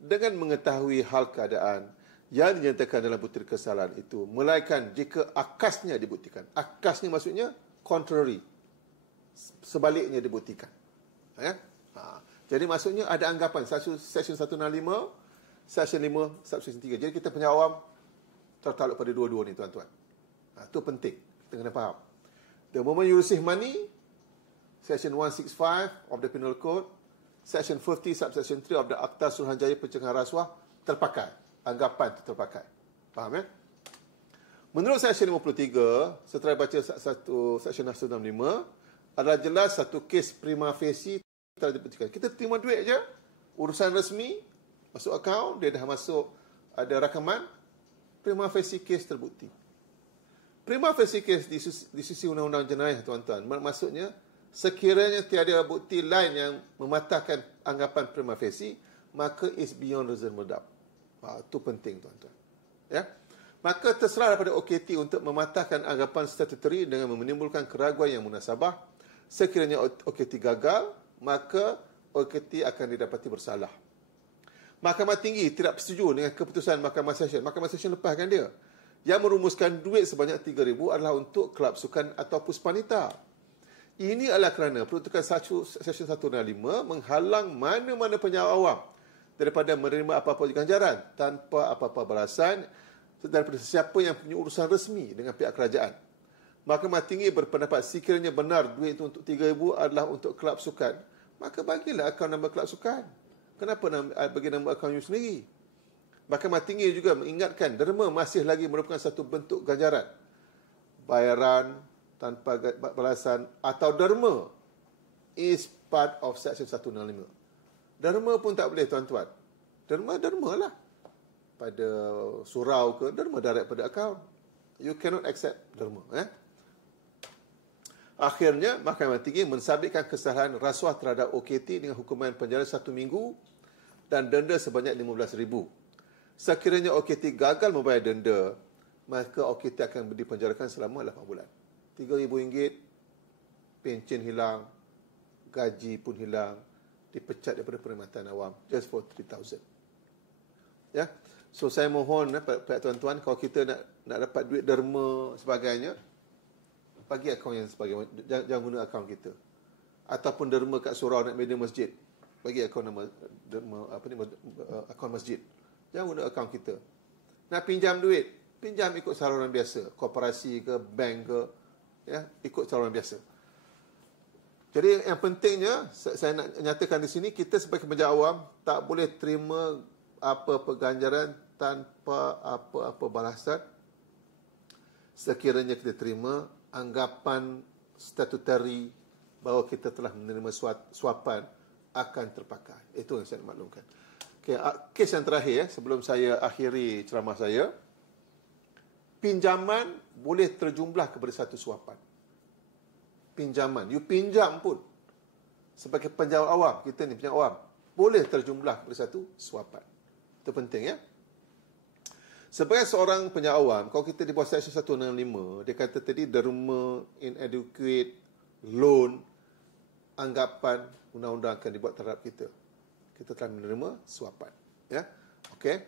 dengan mengetahui hal keadaan yang dinyatakan dalam bukti kesalahan itu, melainkan jika akasnya dibuktikan. Akasnya maksudnya contrary, sebaliknya dibuktikan. Jadi maksudnya ada anggapan Seksyen 165, Seksyen 5, Subseksyen 3. Jadi kita punya awam tertakluk pada dua-dua ni, tuan-tuan. Itu penting. Kita kena faham. The moment you receive money, Section 165 of the Penal Code, Section 50, Subsection 3 of the Akta Suruhanjaya Pencegahan Rasuah terpakai. Anggapan itu terpakai. Faham ya? Menurut Section 53, setelah baca Section 165, adalah jelas satu kes prima facie telah dibuktikan. Kita terima duit je, urusan resmi, masuk akaun, dia dah masuk, ada rakaman, prima facie kes terbukti. Prima facie kes di sisi undang-undang jenayah, tuan-tuan, maksudnya sekiranya tiada bukti lain yang mematahkan anggapan prima facie, maka is beyond reasonable doubt. Itu penting, tuan-tuan. Ya? Maka terserah daripada OKT untuk mematahkan anggapan statutory dengan menimbulkan keraguan yang munasabah. Sekiranya OKT gagal, maka OKT akan didapati bersalah. Mahkamah Tinggi tidak bersetuju dengan keputusan Mahkamah Session. Mahkamah Session lepaskan dia. Yang merumuskan duit sebanyak 3,000 adalah untuk kelab sukan atau puspanita. Ini adalah kerana peruntukan Seksyen 165 menghalang mana-mana penjawat awam daripada menerima apa-apa ganjaran tanpa apa-apa balasan daripada sesiapa yang punya urusan resmi dengan pihak kerajaan. Mahkamah Tinggi berpendapat sekiranya benar duit itu untuk 3,000 adalah untuk kelab sukan, maka bagilah akaun nombor kelab sukan. Kenapa bagi nombor akaun you sendiri? Mahkamah Tinggi juga mengingatkan derma masih lagi merupakan satu bentuk ganjaran. Bayaran tanpa balasan atau derma is part of Section 165. Derma pun tak boleh, tuan-tuan. Derma lah. Pada surau ke, derma direct pada akaun. You cannot accept derma. Akhirnya, Mahkamah Tinggi mensabitkan kesalahan rasuah terhadap OKT dengan hukuman penjara 1 minggu dan denda sebanyak RM15,000. Sekiranya OKT gagal membayar denda, maka OKT akan dipenjarakan selama 8 bulan. RM3,000, pencen hilang, gaji pun hilang, dipecat daripada perkhidmatan awam, just for 3,000. Ya. So saya mohon pihak tuan-tuan, kalau kita nak dapat duit derma sebagainya, bagi akaun yang sebagainya, jangan guna akaun kita. Ataupun derma kat surau nak media masjid, bagi akaun nama derma akaun masjid. Jangan guna akaun kita. Nak pinjam duit, pinjam ikut saluran biasa, koperasi ke, bank ke, ya, ikut saluran biasa. Jadi yang pentingnya, saya nak nyatakan di sini, kita sebagai penjawat awam tak boleh terima apa-apa ganjaran tanpa apa-apa balasan. Sekiranya kita terima anggapan statutari bahawa kita telah menerima suapan akan terpakai. Itu yang saya nak maklumkan. Okay, kes yang terakhir, sebelum saya akhiri ceramah saya, pinjaman boleh terjumlah kepada satu suapan. Pinjaman, you pinjam pun sebagai penjawat awam, kita ni penjawat awam, boleh terjumlah kepada satu suapan. Itu penting, ya. Sebagai seorang penjawat awam, kalau kita di bawah Seksyen 165, dia kata tadi derma, inadequate, loan, anggapan undang-undang akan dibuat terhadap kita. Kita telah menerima suapan, ya. Okey.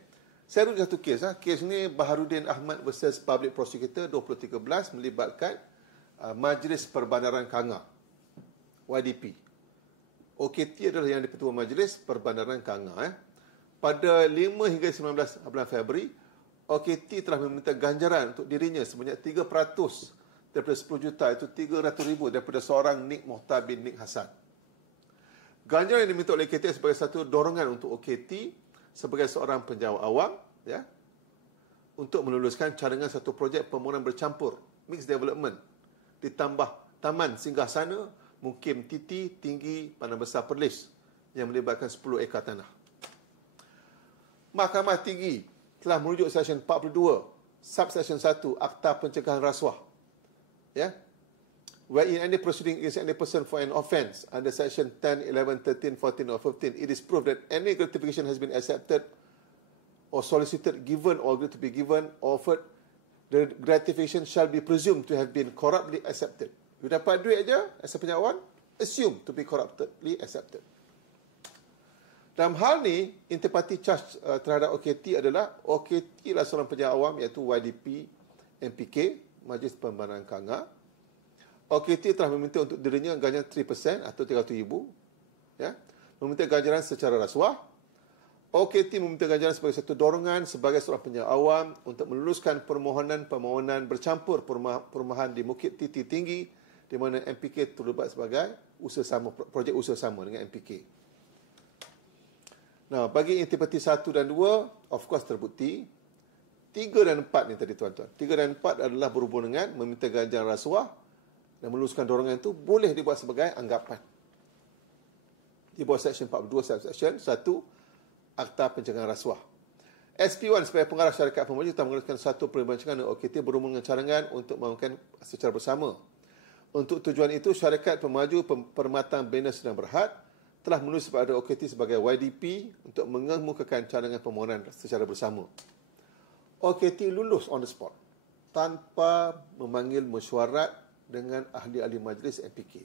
Saya rujuk satu kes. Kes ni Baharudin Ahmad versus Public Prosecutor 2013 melibatkan Majlis Perbandaran Kanga, YDP. OKT adalah yang di-Ketua Majlis Perbandaran Kanga. Pada 5 hingga 19 bulan Februari, OKT telah meminta ganjaran untuk dirinya sebanyak 3% daripada 10 juta, itu 300,000 daripada seorang Nik Mohtar bin Nik Hassan. Ganjaran yang diminta oleh OKT sebagai satu dorongan untuk OKT sebagai seorang penjawat awam, ya, untuk meluluskan cadangan satu projek pembangunan bercampur, mixed development, ditambah taman singgah sana, Mukim Titi, Tinggi, Padang Besar Perlis, yang melibatkan 10 ekar tanah. Mahkamah Tinggi telah merujuk Seksyen 42, Subsection 1, Akta Pencegahan Rasuah. Ya. Where in any proceeding against any person for an offence under Section 10, 11, 13, 14 or 15, it is proved that any gratification has been accepted or solicited, given or agreed to be given, or offered, the gratification shall be presumed to have been corruptly accepted. You dapat duit aja, as a penjawat, assume to be corruptly accepted. Dalam hal ni, interparty charge terhadap OKT adalah, OKT lah seorang penjawat awam, iaitu YDP, MPK, Majlis Perbandaran Kanga. OKT telah meminta untuk dirinya ganjaran 3% atau 300,000. Ya. meminta ganjaran secara rasuah. OKT meminta ganjaran sebagai satu dorongan sebagai seorang penyedia awam untuk meluluskan permohonan bercampur perumahan di Bukit Titi Tinggi di mana MPK terlibat sebagai projek usaha sama dengan MPK. Nah, bagi intipati 1 dan 2, of course terbukti. 3 dan 4 ni tadi tuan-tuan. 3 dan 4 adalah berhubung dengan meminta ganjaran rasuah dan meluluskan dorongan itu boleh dibuat sebagai anggapan. Di bawah Seksyen 42 Seksyen 1 Akta Pencegahan Rasuah. SP1 sebagai pengarah syarikat pemaju telah mengeluarkan satu perbincangan dengan OKT berhubung dengan cadangan untuk melakukan secara bersama. Untuk tujuan itu, syarikat pemaju Permatang Bina Sedang Berhad telah menulis kepada OKT sebagai YDP untuk mengemukakan cadangan permohonan secara bersama. OKT lulus on the spot tanpa memanggil mesyuarat dengan ahli-ahli majlis MPK.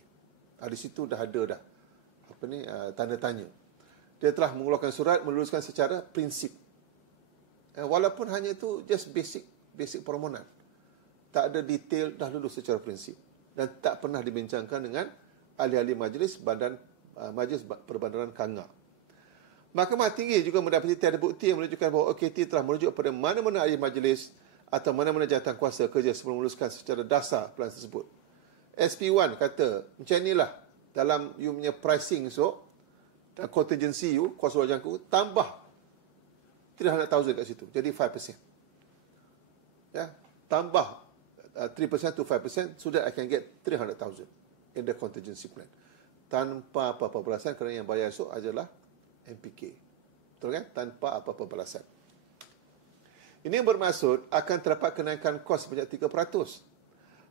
Di situ dah ada tanda tanya. Dia telah mengeluarkan surat meluluskan secara prinsip. Walaupun hanya itu just basic permohonan. Tak ada detail, dah lulus secara prinsip. Dan tak pernah dibincangkan dengan ahli-ahli majlis Majlis Perbandaran Kanga. Mahkamah Tinggi juga mendapati tiada bukti yang menunjukkan bahawa OKT telah merujuk kepada mana-mana ahli majlis atau mana-mana jawatan kuasa kerja sebelum meluluskan secara dasar pelan tersebut. SP1 kata, macam inilah dalam you punya pricing esok dan contingency you, kos luar jangkau, tambah 300,000 kat situ. Jadi 5%. Ya, tambah 3% to 5% so that I can get 300,000 in the contingency plan. Tanpa apa-apa balasan kerana yang bayar esok adalah MPK. Betul kan? Tanpa apa-apa balasan. Ini bermaksud akan terdapat kenaikan kos sebanyak 3%.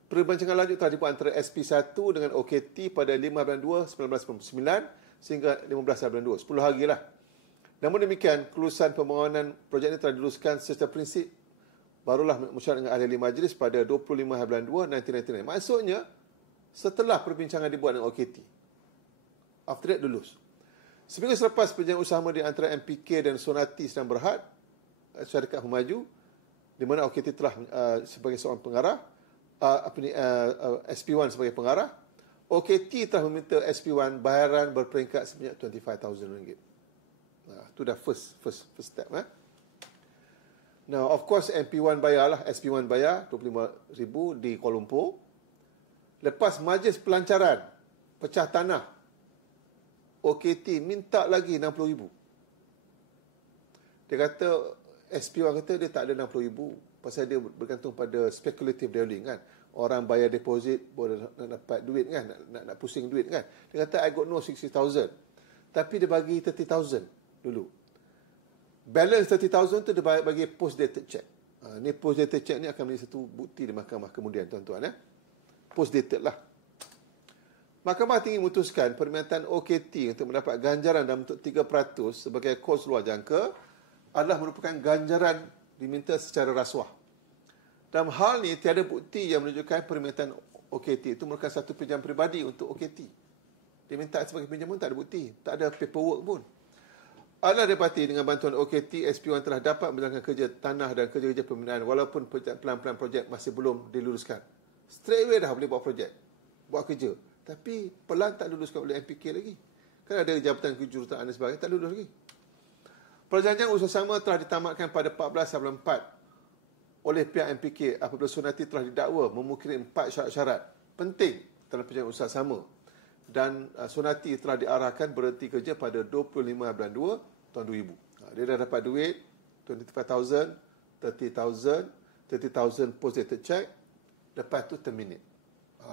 Perbincangan lanjut telah dibuat antara SP1 dengan OKT pada 5 bulan 2, 1999 sehingga 15 bulan 2, 10 hari lah. Namun demikian, kelulusan permohonan projek ini telah diluluskan secara prinsip barulah mesyuarat dengan ahli majlis pada 25 bulan 2, 1999. Maksudnya, setelah perbincangan dibuat dengan OKT. After that, lulus. Seminggu selepas perjanjian usaha di antara MPK dan Sonati Sedang Berhad, syarikat pemaju, di mana OKT telah sebagai seorang pengarah, SP1 sebagai pengarah, OKT telah meminta SP1 bayaran berperingkat sebanyak RM25,000. Itu dah first step. Now, of course, SP1 bayar RM25,000 di Kuala Lumpur. Lepas majlis pelancaran pecah tanah, OKT minta lagi RM60,000. Dia kata, SP1 kata dia tak ada RM60,000 pasal dia bergantung pada speculative dealing kan. Orang bayar deposit boleh nak dapat duit kan, nak pusing duit kan. Dia kata, I got no 60,000. Tapi dia bagi 30,000 dulu. Balance 30,000 tu dia bagi post-dated check. Ni post-dated check ni akan menjadi satu bukti di mahkamah kemudian, tuan-tuan. Post-dated lah. Mahkamah Tinggi memutuskan permintaan OKT untuk mendapat ganjaran dalam bentuk 3% sebagai kos luar jangka adalah merupakan ganjaran diminta secara rasuah. Dalam hal ini, tiada bukti yang menunjukkan permintaan OKT itu merupakan satu pinjaman peribadi untuk OKT. Dia minta sebagai pinjaman, tak ada bukti. Tak ada paperwork pun. Adalah dapati dengan bantuan OKT, SP1 telah dapat menjalankan kerja tanah dan kerja-kerja pembinaan walaupun pelan-pelan projek masih belum diluluskan. Straight away dah boleh buat projek, buat kerja. Tapi pelan tak luluskan oleh MPK lagi. Kan ada jabatan kejuruteraan dan sebagainya, tak lulus lagi. Perjanjian usaha sama telah ditamatkan pada 14 bulan 4 oleh pihak MPK apabila Sonati telah didakwa memukiri 4 syarat-syarat penting dalam perjanjian usaha sama. Dan Sonati telah diarahkan berhenti kerja pada 25 bulan 2 tahun 2000. Dia dah dapat duit 25,000, 30,000 post-dated check. Lepas tu terminate.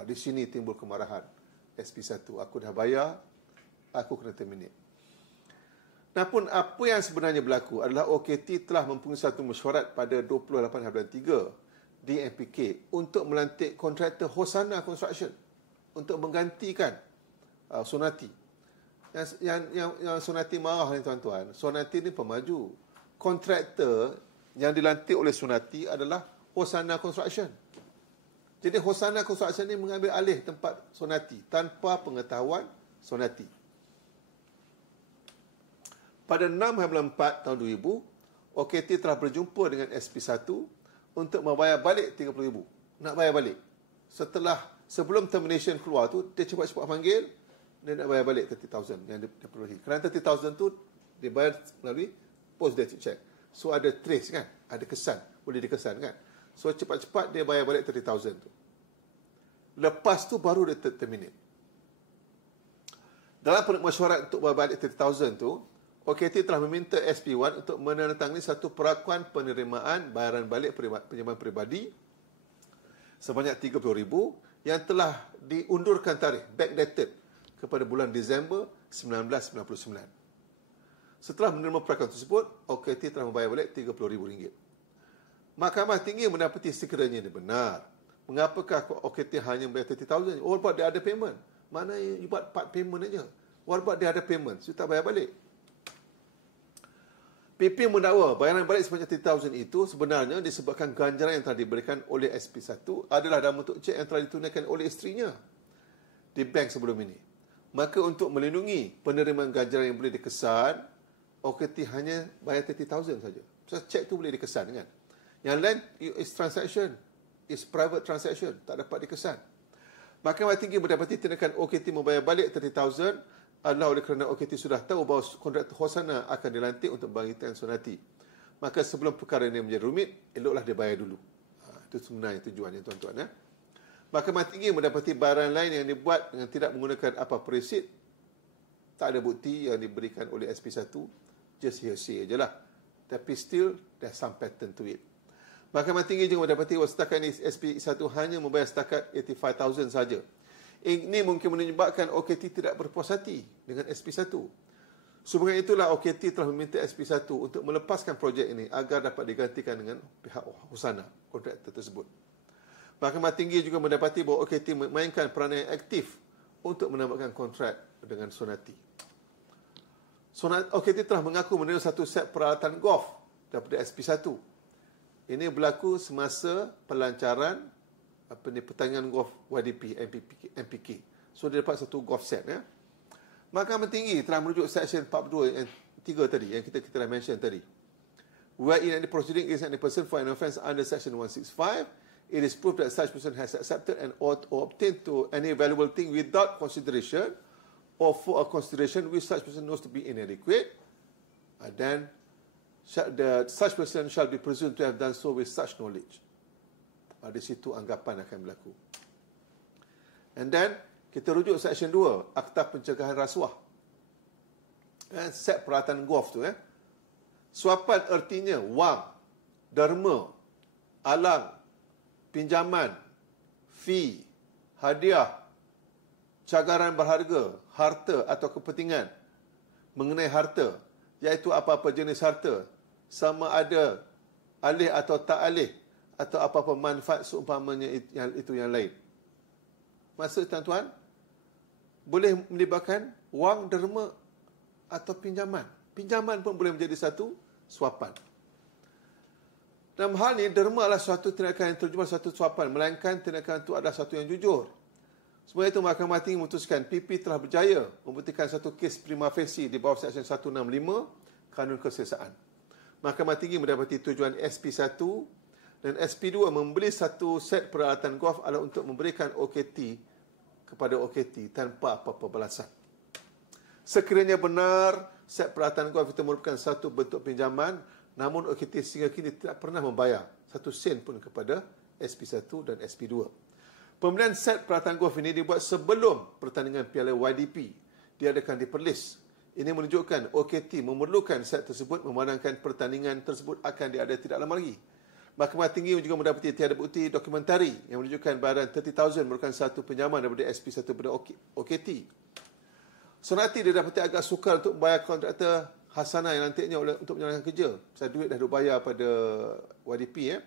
Di sini timbul kemarahan SP1. Aku dah bayar, aku kena terminate. Namun apa yang sebenarnya berlaku adalah OKT telah mempunyai satu mesyuarat pada 28 bulan 3 di MPK untuk melantik kontraktor Hosana Construction untuk menggantikan Sonati. Yang Sonati marah ni tuan-tuan. Sonati ni pemaju. Kontraktor yang dilantik oleh Sonati adalah Hosana Construction. Jadi Hosana Construction ni mengambil alih tempat Sonati tanpa pengetahuan Sonati. Pada 6 bulan 4 tahun 2000, OKT telah berjumpa dengan SP1 untuk membayar balik 30,000. Nak bayar balik. Sebelum termination keluar tu, dia cepat-cepat panggil, dia nak bayar balik 30,000 yang dia perolehi. Kerana 30,000 tu dia bayar melalui post-dated check. So ada trace kan, ada kesan, boleh dikesan kan. So cepat-cepat dia bayar balik 30,000 tu. Lepas tu baru dia terminate. Dalam mesyuarat untuk bayar balik 30,000 tu, OKT telah meminta SP1 untuk menandatangani satu perakuan penerimaan bayaran balik pinjaman peribadi sebanyak 30,000 yang telah diundurkan tarikh, backdated kepada bulan Disember 1999. Setelah menerima perakuan tersebut, OKT telah membayar balik RM30,000. Mahkamah Tinggi mendapati sekiranya ini benar. Mengapakah OKT hanya membayar 30,000? What about the other payment? Mana you buat part payment aja. What about the other payment? You tak bayar balik. PP mendakwa bayaran balik sebanyak 30,000 itu sebenarnya disebabkan ganjaran yang telah diberikan oleh SP1 adalah dalam bentuk cek yang telah ditunaikan oleh isterinya di bank sebelum ini. Maka untuk melindungi penerimaan ganjaran yang boleh dikesan, OKT hanya bayar 30,000 saja. So, cek tu boleh dikesan kan. Yang lain is transaction, is private transaction, tak dapat dikesan. Mahkamah Tinggi mendapati tindakan OKT membayar balik 30,000 adalah oleh kerana OKT sudah tahu bahawa kontraktor Hosana akan dilantik untuk membangkitkan Sonati. Maka sebelum perkara ini menjadi rumit, eloklah dia bayar dulu. Itu sebenarnya tujuannya tuan-tuan. Mahkamah Tinggi mendapati bayaran lain yang dibuat dengan tidak menggunakan apa-apa resit. Tak ada bukti yang diberikan oleh SP1. Just hearsay je lah. Tapi still, there's some pattern to it. Mahkamah Tinggi juga mendapati bahawa setakat ini SP1 hanya membayar setakat 85,000 saja. Ini mungkin menyebabkan OKT tidak berpuas hati dengan SP1. Sehubungan itulah OKT telah meminta SP1 untuk melepaskan projek ini agar dapat digantikan dengan pihak Hosana, kontraktor tersebut. Mahkamah Tinggi juga mendapati bahawa OKT memainkan peranan yang aktif untuk menambahkan kontrak dengan Sonati. OKT telah mengaku menerima satu set peralatan golf daripada SP1. Ini berlaku semasa pelancaran pertandingan golf YDP, MPK. So, dia dapat satu golf set. Ya. Mahkamah Tinggi telah merujuk Seksyen 42 yang 3 tadi, yang kita dah mention tadi. Where in any proceeding is any person for an offence under Section 165, it is proved that such person has accepted and or obtained to any valuable thing without consideration or for a consideration which such person knows to be inadequate, then such person shall be presumed to have done so with such knowledge. Di situ anggapan akan berlaku. And then, kita rujuk Seksyen 2, Akta Pencegahan Rasuah. Set peralatan golf tu. Suapan ertinya wang, derma, alang, pinjaman, fee, hadiah, cagaran berharga, harta atau kepentingan mengenai harta, iaitu apa-apa jenis harta, sama ada alih atau tak alih, atau apa-apa manfaat seumpamanya itu yang lain. Maksud tuan-tuan, boleh melibatkan wang, derma atau pinjaman. Pinjaman pun boleh menjadi satu suapan. Dalam hal ini, derma adalah suatu tindakan yang terjemah suatu suapan, melainkan tindakan itu adalah satu yang jujur. Sebenarnya itu, Mahkamah Tinggi memutuskan PP telah berjaya membuktikan satu kes prima facie di bawah Seksyen 165 Kanun Keselesaan. Mahkamah Tinggi mendapati tujuan SP1 dan SP2 membeli satu set peralatan golf adalah untuk memberikan OKT kepada OKT tanpa apa-apa balasan. Sekiranya benar, set peralatan golf itu merupakan satu bentuk pinjaman, namun OKT sehingga kini tidak pernah membayar satu sen pun kepada SP1 dan SP2. Pembelian set peralatan golf ini dibuat sebelum pertandingan Piala YDP diadakan di Perlis. Ini menunjukkan OKT memerlukan set tersebut memandangkan pertandingan tersebut akan diadakan tidak lama lagi. Mahkamah Tinggi juga mendapati tiada bukti dokumentari yang menunjukkan bayaran 30,000 merupakan satu pinjaman daripada SP1 kepada OKT. Sonati didapati agak sukar untuk membayar kontraktor Hasana yang nantinya untuk menjalankan kerja. Pasal duit dah dibayar pada YDP.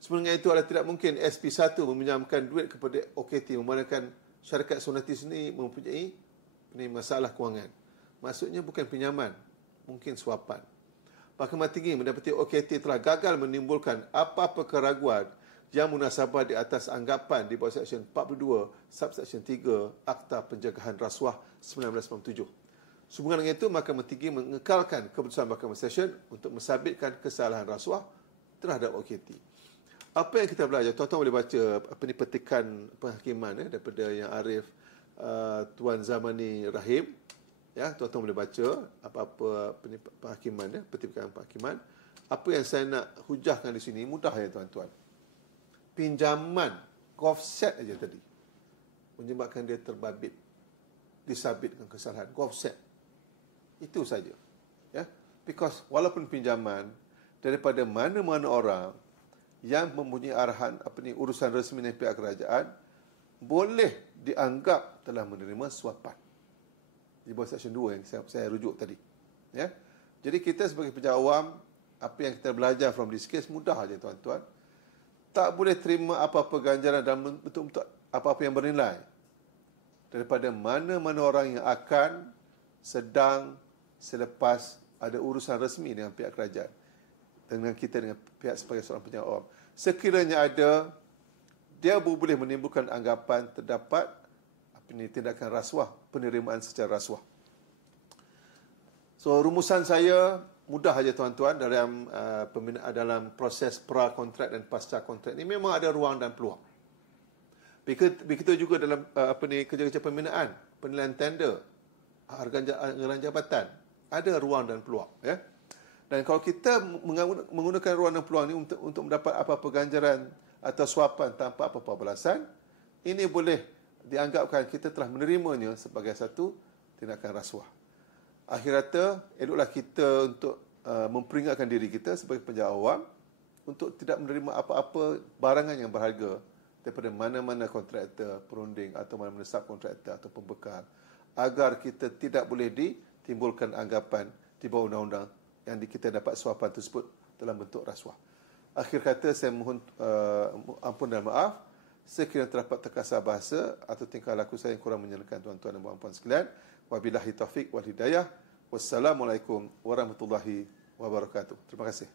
Sebenarnya itu adalah tidak mungkin SP1 meminjamkan duit kepada OKT memandangkan syarikat Sonati sendiri mempunyai masalah kewangan. Maksudnya bukan pinjaman, mungkin suapan. Mahkamah Tinggi mendapati OKT telah gagal menimbulkan apa-apa keraguan yang munasabah di atas anggapan di bawah Seksyen 42, Subseksyen 3, Akta Pencegahan Rasuah 1997. Sehubungan dengan itu, Mahkamah Tinggi mengekalkan keputusan Mahkamah Session untuk mensabitkan kesalahan rasuah terhadap OKT. Apa yang kita belajar? Tuan-tuan boleh baca petikan penghakiman daripada Yang Arif, Tuan Zamani Rahim. Ya, tuan-tuan boleh baca apa-apa penghakiman ya, peti perkara penghakiman. Apa yang saya nak hujahkan di sini mudah ya tuan-tuan. Pinjaman offset aja tadi menyebabkan dia terbabit, disabit dengan kesalahan offset. Itu saja. Ya. Because walaupun pinjaman daripada mana-mana orang yang mempunyai arahan urusan resmi dari pihak kerajaan boleh dianggap telah menerima suapan. Di bawah Seksyen 2 yang saya rujuk tadi. Ya. Jadi kita sebagai pejabat awam, apa yang kita belajar from this case mudah saja tuan-tuan. Tak boleh terima apa-apa ganjaran dalam bentuk apa-apa yang bernilai daripada mana-mana orang yang akan sedang selepas ada urusan resmi dengan pihak kerajaan, dengan kita, dengan pihak sebagai seorang pejabat awam. Sekiranya ada, dia boleh menimbulkan anggapan terdapat tindakan rasuah, penerimaan secara rasuah. So, rumusan saya mudah saja tuan-tuan dalam proses pra-kontrak dan pasca-kontrak ini memang ada ruang dan peluang. Begitu juga dalam kerja-kerja pembinaan, penilaian tender, anggaran jabatan, ada ruang dan peluang. Ya? Dan kalau kita menggunakan ruang dan peluang ini untuk mendapat apa-apa ganjaran atau suapan tanpa apa-apa balasan, ini boleh dianggapkan kita telah menerimanya sebagai satu tindakan rasuah. Akhir kata, eloklah kita untuk memperingatkan diri kita sebagai pejabat awam untuk tidak menerima apa-apa barangan yang berharga daripada mana-mana kontraktor, perunding atau mana-mana subkontraktor atau pembekal, agar kita tidak boleh ditimbulkan anggapan di bawah undang-undang yang kita dapat suapan tersebut dalam bentuk rasuah. Akhir kata, saya mohon ampun dan maaf sekiranya terdapat terkasar bahasa atau tingkah laku saya yang kurang menyenangkan tuan-tuan dan puan-puan sekalian. Wabillahi taufik wal hidayah. Wassalamualaikum warahmatullahi wabarakatuh. Terima kasih.